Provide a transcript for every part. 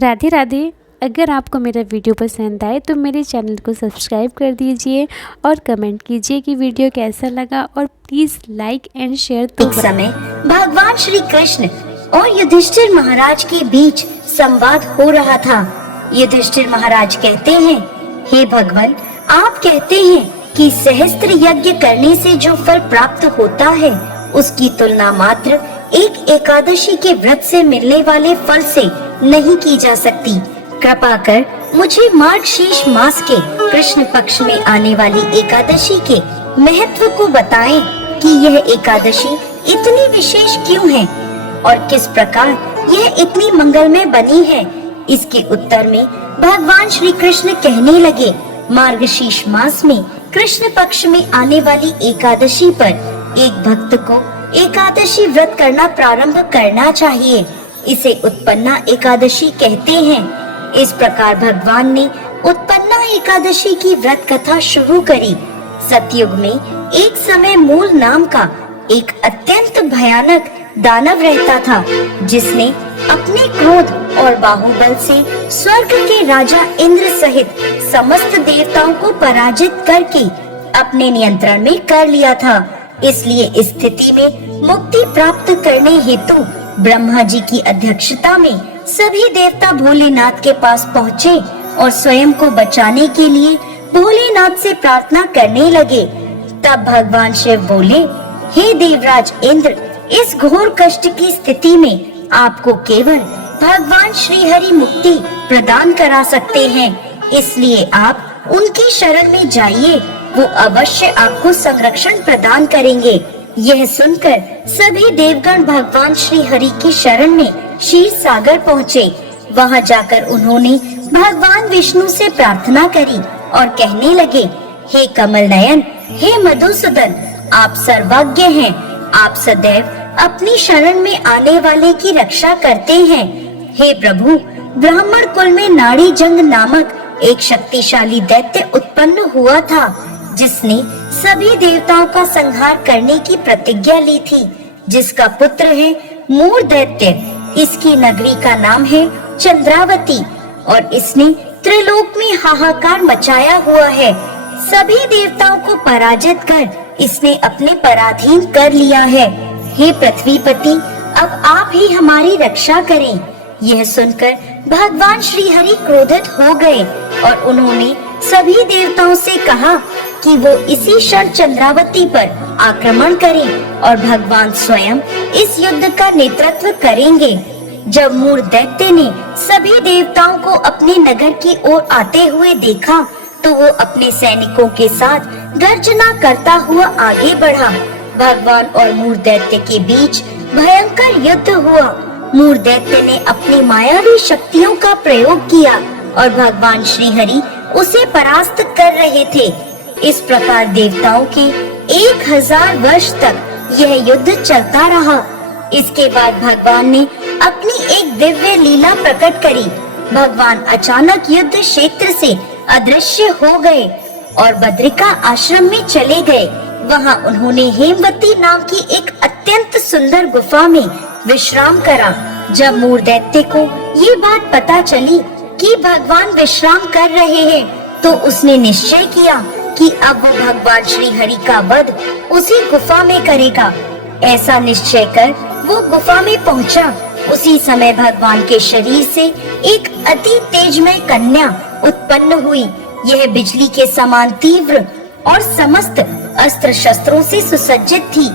राधे राधे। अगर आपको मेरा वीडियो पसंद आए तो मेरे चैनल को सब्सक्राइब कर दीजिए और कमेंट कीजिए कि वीडियो कैसा लगा और प्लीज़ लाइक एंड शेयर। एक समय भगवान श्री कृष्ण और युधिष्ठिर महाराज के बीच संवाद हो रहा था। युधिष्ठिर महाराज कहते हैं, हे भगवान, आप कहते हैं कि सहस्त्र यज्ञ करने से जो फल प्राप्त होता है उसकी तुलना मात्र एक एकादशी के व्रत से मिलने वाले फल से नहीं की जा सकती। कृपा कर मुझे मार्गशीर्ष मास के कृष्ण पक्ष में आने वाली एकादशी के महत्व को बताएं कि यह एकादशी इतनी विशेष क्यों है और किस प्रकार यह इतनी मंगलमय बनी है। इसके उत्तर में भगवान श्री कृष्ण कहने लगे, मार्गशीर्ष मास में कृष्ण पक्ष में आने वाली एकादशी पर एक भक्त को एकादशी व्रत करना प्रारंभ करना चाहिए। इसे उत्पन्ना एकादशी कहते हैं। इस प्रकार भगवान ने उत्पन्ना एकादशी की व्रत कथा शुरू करी। सतयुग में एक समय मूल नाम का एक अत्यंत भयानक दानव रहता था, जिसने अपने क्रोध और बाहुबल से स्वर्ग के राजा इंद्र सहित समस्त देवताओं को पराजित करके अपने नियंत्रण में कर लिया था। इसलिए इस स्थिति में मुक्ति प्राप्त करने हेतु ब्रह्मा जी की अध्यक्षता में सभी देवता भोलेनाथ के पास पहुँचे और स्वयं को बचाने के लिए भोलेनाथ से प्रार्थना करने लगे। तब भगवान शिव बोले, हे देवराज इंद्र, इस घोर कष्ट की स्थिति में आपको केवल भगवान श्री हरि मुक्ति प्रदान करा सकते हैं। इसलिए आप उनकी शरण में जाइए, वो अवश्य आपको संरक्षण प्रदान करेंगे। यह सुनकर सभी देवगण भगवान श्री हरि की शरण में क्षीर सागर पहुँचे। वहां जाकर उन्होंने भगवान विष्णु से प्रार्थना करी और कहने लगे, हे कमल नयन, हे मधुसूदन, आप सर्वज्ञ हैं। आप सदैव अपनी शरण में आने वाले की रक्षा करते हैं। हे प्रभु, ब्राह्मण कुल में नाड़ी जंग नामक एक शक्तिशाली दैत्य उत्पन्न हुआ था, जिसने सभी देवताओं का संहार करने की प्रतिज्ञा ली थी, जिसका पुत्र है मूर दैत्य। इसकी नगरी का नाम है चंद्रावती और इसने त्रिलोक में हाहाकार मचाया हुआ है। सभी देवताओं को पराजित कर इसने अपने पराधीन कर लिया है। हे पृथ्वीपति, अब आप ही हमारी रक्षा करें। यह सुनकर भगवान श्री हरि क्रोधित हो गए और उन्होंने सभी देवताओं से कहा कि वो इसी क्षण चंद्रावती पर आक्रमण करें और भगवान स्वयं इस युद्ध का नेतृत्व करेंगे। जब मूर दैत्य ने सभी देवताओं को अपने नगर की ओर आते हुए देखा तो वो अपने सैनिकों के साथ गर्जना करता हुआ आगे बढ़ा। भगवान और मूर दैत्य के बीच भयंकर युद्ध हुआ। मूर दैत्य ने अपनी मायावी शक्तियों का प्रयोग किया और भगवान श्री हरि उसे परास्त कर रहे थे। इस प्रकार देवताओं के 1000 वर्ष तक यह युद्ध चलता रहा। इसके बाद भगवान ने अपनी एक दिव्य लीला प्रकट करी। भगवान अचानक युद्ध क्षेत्र से अदृश्य हो गए और बद्रिका आश्रम में चले गए। वहां उन्होंने हेमवती नाम की एक अत्यंत सुंदर गुफा में विश्राम करा। जब मूर दैत्य को ये बात पता चली कि भगवान विश्राम कर रहे हैं, तो उसने निश्चय किया कि अब वो भगवान श्री हरि का वध उसी गुफा में करेगा। ऐसा निश्चय कर वो गुफा में पहुंचा। उसी समय भगवान के शरीर से एक अति तेजमय कन्या उत्पन्न हुई। यह बिजली के समान तीव्र और समस्त अस्त्र शस्त्रों से सुसज्जित थी।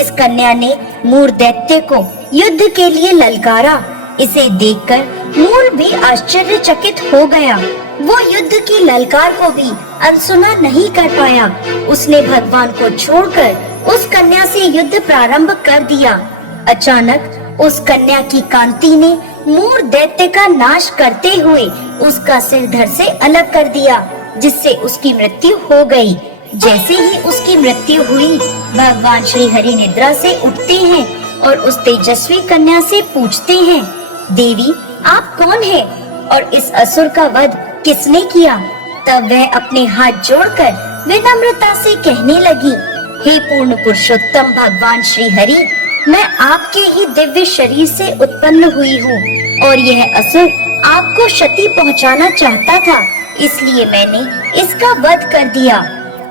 इस कन्या ने मूर दैत्य को युद्ध के लिए ललकारा। इसे देखकर मूर भी आश्चर्यचकित हो गया। वो युद्ध की ललकार को भी अनसुना नहीं कर पाया। उसने भगवान को छोड़कर उस कन्या से युद्ध प्रारंभ कर दिया। अचानक उस कन्या की कांति ने मूर दैत्य का नाश करते हुए उसका सिर धड़ से अलग कर दिया, जिससे उसकी मृत्यु हो गई। जैसे ही उसकी मृत्यु हुई, भगवान श्री हरि निद्रा से उठते हैं और उस तेजस्वी कन्या से पूछते हैं, देवी, आप कौन हैं और इस असुर का वध किसने किया? तब वह अपने हाथ जोड़कर विनम्रता से कहने लगी, हे पूर्ण पुरुषोत्तम भगवान श्री हरि, मैं आपके ही दिव्य शरीर से उत्पन्न हुई हूँ और यह असुर आपको क्षति पहुंचाना चाहता था, इसलिए मैंने इसका वध कर दिया।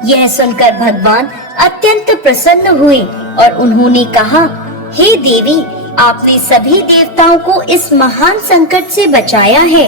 यह सुनकर भगवान अत्यंत प्रसन्न हुए और उन्होंने कहा, हे देवी, आपने सभी देवताओं को इस महान संकट से बचाया है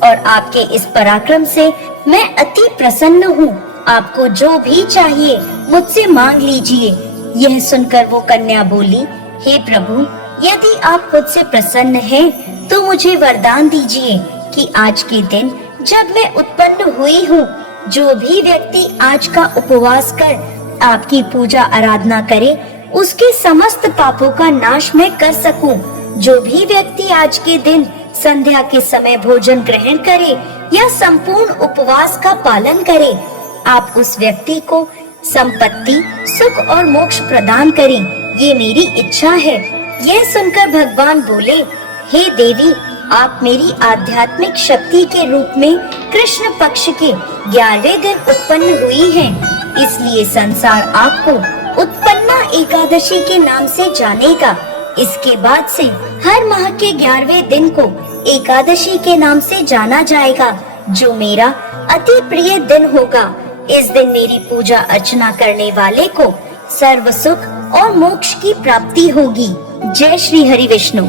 और आपके इस पराक्रम से मैं अति प्रसन्न हूँ। आपको जो भी चाहिए मुझसे मांग लीजिए। यह सुनकर वो कन्या बोली, हे प्रभु, यदि आप मुझसे प्रसन्न हैं, तो मुझे वरदान दीजिए कि आज के दिन जब मैं उत्पन्न हुई हूँ, जो भी व्यक्ति आज का उपवास कर आपकी पूजा आराधना करे, उसके समस्त पापों का नाश मैं कर सकूं। जो भी व्यक्ति आज के दिन संध्या के समय भोजन ग्रहण करे या संपूर्ण उपवास का पालन करे, आप उस व्यक्ति को संपत्ति, सुख और मोक्ष प्रदान करें। ये मेरी इच्छा है। यह सुनकर भगवान बोले, हे देवी, आप मेरी आध्यात्मिक शक्ति के रूप में कृष्ण पक्ष के 11वें दिन उत्पन्न हुई हैं। इसलिए संसार आपको उत्पन्ना एकादशी के नाम से जानेगा। इसके बाद से हर माह के 11वें दिन को एकादशी के नाम से जाना जाएगा, जो मेरा अति प्रिय दिन होगा। इस दिन मेरी पूजा अर्चना करने वाले को सर्व सुख और मोक्ष की प्राप्ति होगी। जय श्री हरि विष्णु।